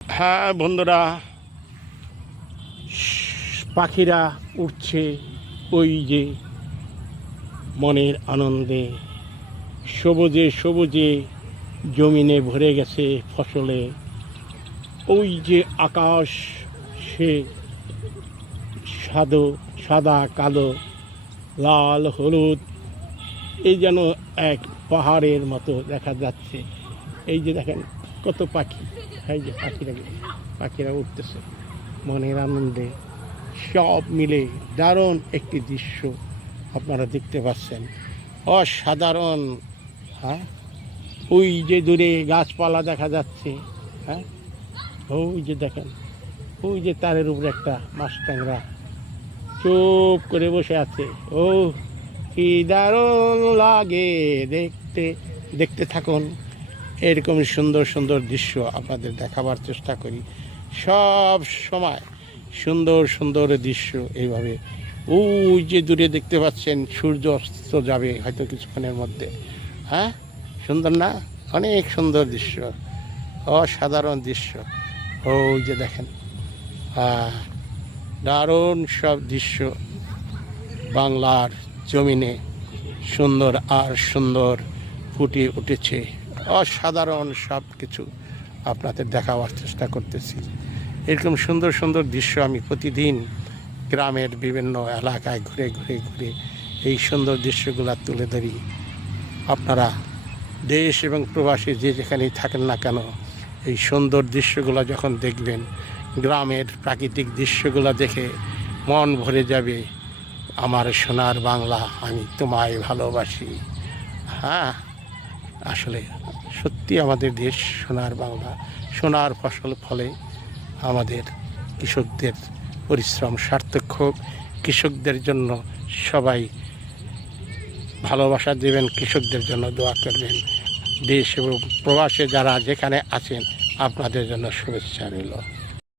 হ্যাঁ বন্ধুরা, পাখিরা উঠছে ওই যে মনের আনন্দে। সবুজে সবুজে জমিনে ভরে গেছে ফসলে। ওই যে আকাশ, সে সাদা কালো লাল হলুদ, এই যেন এক পাহাড়ের মতো দেখা যাচ্ছে। এই যে দেখেন কত পাখি, এই যে পাখিরা উঠতেছে মনের আনন্দে। সব মিলে দারুণ একটি দৃশ্য আপনারা দেখতে পাচ্ছেন, অসাধারণ। হ্যাঁ, ওই যে দূরে গাছপালা দেখা যাচ্ছে। হ্যাঁ, ওই যে দেখেন, ওই যে তারের উপরে একটা মাছ ট্যাংরা চুপ করে বসে আছে। ও কি দারুণ লাগে দেখতে। দেখতে থাকুন, এরকম সুন্দর সুন্দর দৃশ্য আপনাদের দেখাবার চেষ্টা করি সব সময়। সুন্দর সুন্দর দৃশ্য এইভাবে। ওই যে দূরে দেখতে পাচ্ছেন সূর্য অস্ত যাবে হয়তো কিছুক্ষণের মধ্যে। হ্যাঁ, সুন্দর না? অনেক সুন্দর দৃশ্য, অসাধারণ দৃশ্য। ওই যে দেখেন, দারুণ সব দৃশ্য বাংলার জমিনে সুন্দর আর সুন্দর ফুটে উঠেছে। অসাধারণ সব কিছু আপনাদের দেখাবার চেষ্টা করতেছি। এরকম সুন্দর সুন্দর দৃশ্য আমি প্রতিদিন গ্রামের বিভিন্ন এলাকায় ঘুরে ঘুরে ঘুরে এই সুন্দর দৃশ্যগুলো তুলে ধরি। আপনারা দেশ এবং প্রবাসী যে যেখানেই থাকেন না কেন, এই সুন্দর দৃশ্যগুলো যখন দেখবেন, গ্রামের প্রাকৃতিক দৃশ্যগুলো দেখে মন ভরে যাবে। আমার সোনার বাংলা, আমি তোমায় ভালোবাসি। হ্যাঁ, আসলে সত্যি আমাদের দেশ সোনার বাংলা। সোনার ফসল ফলে আমাদের কৃষকদের পরিশ্রম সার্থক হোক। কৃষকদের জন্য সবাই ভালোবাসা দেবেন, কৃষকদের জন্য দোয়া করবেন। দেশ এবং প্রবাসে যারা যেখানে আছেন, আপনাদের জন্য শুভেচ্ছা রইল।